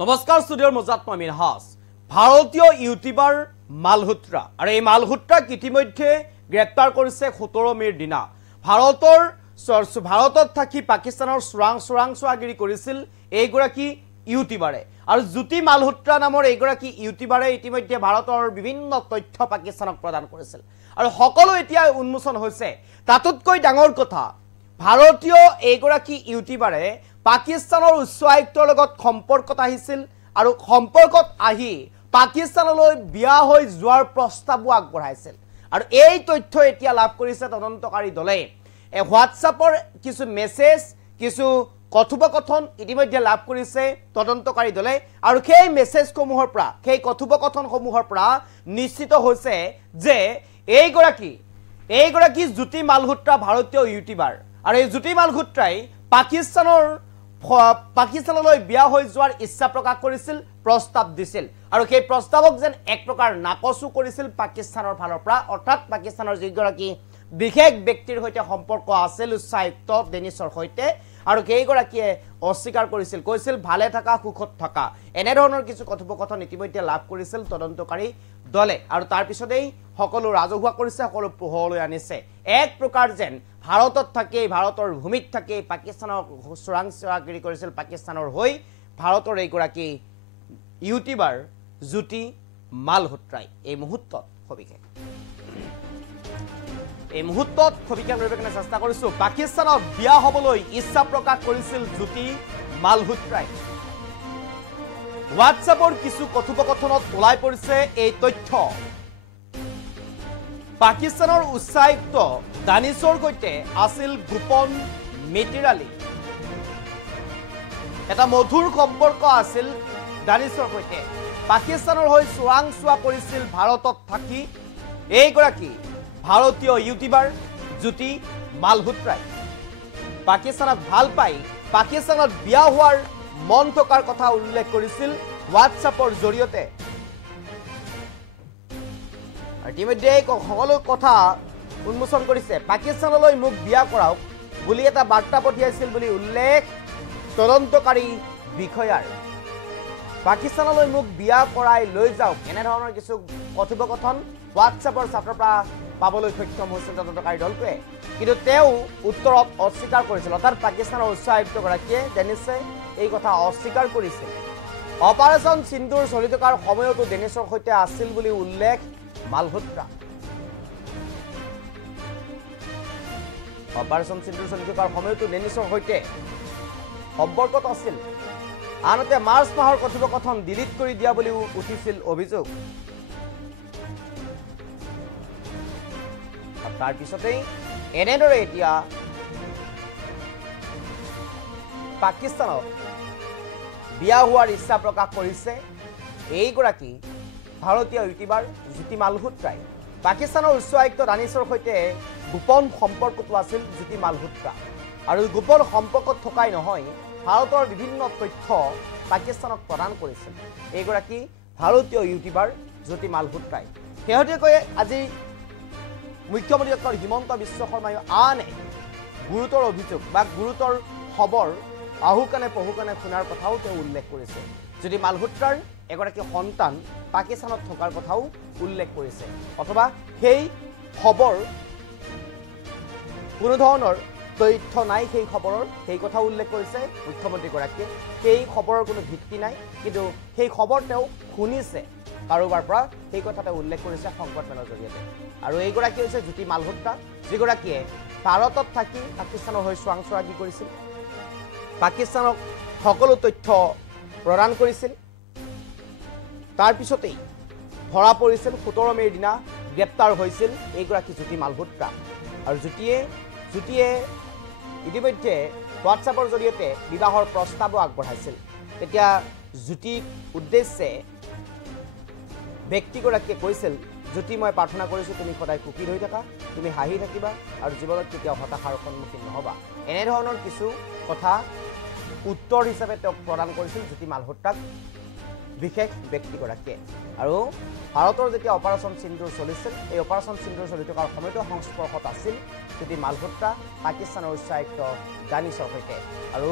নমস্কাৰ ষ্টুডিঅ'ৰ মজাত মই মিনহাজ ভাৰতীয় ইউটিউবাৰ মালহোত্ৰা আৰু এই মালহোত্ৰাক ইতিমধ্যে গ্ৰেপ্তাৰ কৰিছে 17 মেৰ দিনা ভাৰতত থাকি পাকিস্তানৰ চোৰাংচোৱাগিৰি কৰিছিল এইগৰাকী ইউটিউবাৰে আৰু জ্যোতি মালহোত্ৰা নামৰ এইগৰাকী ইউটিউবাৰে ইতিমধ্যে ভাৰতৰ বিভিন্ন তথ্য পাকিস্তানক প্ৰদান কৰিছিল আৰু সকলো এতিয়া উন্মোচন হৈছে তাতোতকৈ ডাঙৰ কথা ভাৰতীয় এইগৰাকী ইউটিউবাৰে পাকিস্তানৰ উচ্চ আয়ুক্তৰ লগত সম্পৰ্কত আহিছিল আৰু সম্পৰ্কত আহি পাকিস্তানলৈ বিয়া হৈ যোৱাৰ প্ৰস্তাৱো আগবঢ়াইছিল আৰু এই তথ্য এতিয়া লাভ কৰিছে তদন্তকাৰী দলে হোৱাটছআপৰ কিছু মেছেজ কিছু কথোপকথন ইতিমধ্যে লাভ কৰিছে তদন্তকাৰী দলে আৰু সেই মেছেজসমূহৰ পৰা সেই কথোপকথনসমূহৰ পৰা নিশ্চিত হৈছে যে এইগৰাকী জ্যোতি মালহোত্ৰা ভাৰতীয় ইউটিউবাৰ আৰু এই জ্যোতি মালহোত্ৰাই পাকিস্তানলৈ বিয়া হৈ যোৱাৰ ইচ্ছা প্ৰকাশ কৰিছিল প্ৰস্তাৱ দিছিল আৰু সেই প্ৰস্তাৱক যেন এক প্ৰকাৰ নাকচু কৰিছিল পাকিস্তানৰ ফালৰ পৰা অৰ্থাৎ পাকিস্তানৰ যিগৰাকী বিশেষ ব্যক্তিৰ সৈতে সম্পৰ্ক আছিল উচ্চায়ুক্ত ডেনিছৰ সৈতে আৰু কেইগৰাকীয়ে অস্বীকাৰ কৰিছিল কৈছিল ভালে থাকা সুখত থাকা এনে ধৰণৰ কিছু কথোপকথন ইতিমধ্যে লাভ কৰিছিল তদন্তকাৰী দলে আৰু তাৰ পিছতেই সকলো ৰাজহুৱা কৰিছে সকলো পোহৰলৈ আনিছে এক প্ৰকাৰ যেন ভাৰতত থাকে ভাৰতৰ ভূমিত থাকে পাকিস্তানৰ চোৰাংচোৱাগিৰি কৰিছিল পাকিস্তানৰ হৈ ভাৰতৰ এইগৰাকী ইউটিউবাৰ জ্যোতি মালহোত্ৰাই এই মুহূৰ্তত সবিশেষ লৈ চেষ্টা কৰিছো পাকিস্তানত বিয়া হ'বলৈ ইচ্ছা প্ৰকাশ কৰিছিল জ্যোতি মালহোত্ৰাই হোৱাটছআপৰ কিছু কথোপকথনত ওলাই পৰিছে এই তথ্য পাকিস্তানৰ উচ্চায়ুক্ত দানিছৰ সৈতে আছিল গোপন মিতিৰালি এটা মধুৰ সম্পৰ্ক আছিল দানিছৰ সৈতে পাকিস্তানৰ হৈ চোৰাংচোৱা কৰিছিল ভাৰতত থাকি এইগৰাকী ভাৰতীয় ইউটিউবাৰ জ্যোতি মালহোত্ৰাই পাকিস্তানক ভাল পাই পাকিস্তানত বিয়া হোৱাৰ মন থকাৰ কথা উল্লেখ কৰিছিল হোৱাটছআপৰ জৰিয়তে ইতিমধ্যে সকলো কথা উন্মোচন কৰিছে পাকিস্তানলৈ মোক বিয়া কৰাওক বুলি এটা বাৰ্তা পঠিয়াইছিল বুলি উল্লেখ তদন্তকাৰী বিষয়াৰ পাকিস্তানলৈ মোক বিয়া কৰাই লৈ যাওক এনে ধৰণৰ কিছু কথোপকথন হোৱাটছআপৰ ছাত্ৰৰ পৰা পাবলৈ সক্ষম হৈছিল তদন্তকাৰী দলটোৱে কিন্তু তেওঁ উত্তৰত অস্বীকাৰ কৰিছিল অৰ্থাৎ পাকিস্তানৰ উচ্চ আয়ুক্তগৰাকীয়ে ডেনিছে এই কথা অস্বীকাৰ কৰিছিল অপাৰেশ্যন সিন্দুৰ চলি থকাৰ সময়তো ডেনিছৰ সৈতে আছিল বুলি উল্লেখ মালহোত্ৰা অপাৰেশ্যন সিন্দুৰ চলি থকাৰ সময়তো ডেনিছৰ সৈতে সম্পৰ্কত আছিল আনহাতে মাৰ্চ মাহৰ কথোপকথন ডিলিট কৰি দিয়া বুলিও উঠিছিল অভিযোগ তাৰ পিছতেই এনেদৰে এতিয়া পাকিস্তানত বিয়া হোৱাৰ ইচ্ছা প্ৰকাশ কৰিছে এইগৰাকী ভাৰতীয় ইউটিউবাৰ জ্যোতি মালহোত্ৰাই পাকিস্তানৰ উচ্চ আয়ুক্ত দানিছৰ সৈতে গোপন সম্পৰ্কটো আছিল জ্যোতি মালহোত্ৰা আৰু গোপন সম্পৰ্কত থকাই নহয় ভাৰতৰ বিভিন্ন তথ্য পাকিস্তানক প্ৰদান কৰিছিল এইগৰাকী ভাৰতীয় ইউটিউবাৰ জ্যোতি মালহোত্ৰাই শেহতীয়াকৈ আজি মুখ্যমন্ত্ৰী ডক্টৰ হিমন্ত বিশ্ব শৰ্মাই আন গুৰুতৰ অভিযোগ বা গুৰুতৰ খবৰ আহুকানে পহুকানে শুনাৰ কথাও তেওঁ উল্লেখ কৰিছে যদি মালহোত্ৰাৰ এগৰাকী সন্তান পাকিস্তানত থকাৰ কথাও উল্লেখ কৰিছে অথবা সেই খবৰ কোনো ধৰণৰ তথ্য নাই সেই খবৰৰ সেই কথা উল্লেখ কৰিছে মুখ্যমন্ত্ৰীগৰাকীয়ে সেই খবৰৰ কোনো ভিত্তি নাই কিন্তু সেই খবৰ তেওঁ শুনিছে কাৰোবাৰ পৰা সেই কথাটো উল্লেখ কৰিছে সংবাদমেলৰ জৰিয়তে আৰু এইগৰাকী হৈছে জ্যোতি মালহোত্ৰা যিগৰাকীয়ে ভাৰতত থাকি পাকিস্তানৰ হৈ চোৰাংচোৱাগিৰি কৰিছিল পাকিস্তানক সকলো তথ্য প্ৰদান কৰিছিল তাৰ পিছতেই ধৰা পৰিছিল 17 মেৰ দিনা গ্ৰেপ্তাৰ হৈছিল এইগৰাকী জ্যোতি মালহোত্ৰা আৰু জ্যোতিয়ে ইতিমধ্যে হোৱাটছআপৰ জৰিয়তে বিবাহৰ প্ৰস্তাৱো আগবঢ়াইছিল এতিয়া জ্যোতিক উদ্দেশ্যে ব্যক্তিগৰাকীয়ে কৈছিল জ্যোতি মই প্ৰাৰ্থনা কৰিছোঁ তুমি সদায় সুখী হৈ থাকা তুমি হাঁহি থাকিবা আৰু জীৱনত কেতিয়াও হতাশাৰ সন্মুখীন নহবা এনেধৰণৰ কিছু কথা উত্তৰ হিচাপে তেওঁক প্ৰদান কৰিছিল জ্যোতি মালহোত্ৰাক বিশেষ ব্যক্তিগৰাকীয়ে আৰু ভাৰতৰ যেতিয়া অপাৰেশ্যন সিন্দুৰ চলিছিল এই অপাৰেশ্যন সিন্দুৰ চলি থকাৰ সময়তো সংস্পৰ্শত আছিল জ্যোতি মালহোত্ৰা পাকিস্তানৰ উচ্চায়ুক্ত দানিছৰ সৈতে আৰু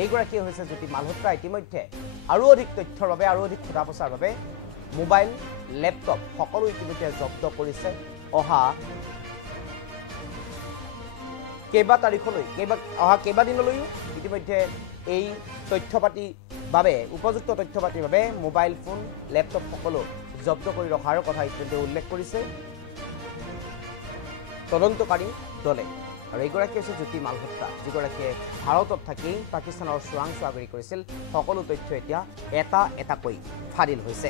এইগৰাকী হৈছে জ্যোতি মালহোত্ৰা ইতিমধ্যে আৰু অধিক তথ্যৰ বাবে আৰু অধিক সোধা পোছাৰ বাবে মোবাইল লেপটপ সকলো ইতিমধ্যে জব্দ কৰিছে অহা কেইবাদিনলৈও ইতিমধ্যে এই তথ্যপাতি বাবে উপযুক্ত তথ্যপাতিৰ বাবে মোবাইল ফোন লেপটপ সকলো জব্দ কৰি ৰখাৰ কথা ইতিমধ্যে উল্লেখ কৰিছে তদন্তকাৰী দলে আৰু এইগৰাকী হৈছে জ্যোতি মালহোত্ৰা যিগৰাকীয়ে ভাৰতত থাকি পাকিস্তানৰ চোৰাংচোৱা কৰি কৰিছিল সকলো তথ্য এতিয়া এটা এটাকৈ ফাদিল হৈছে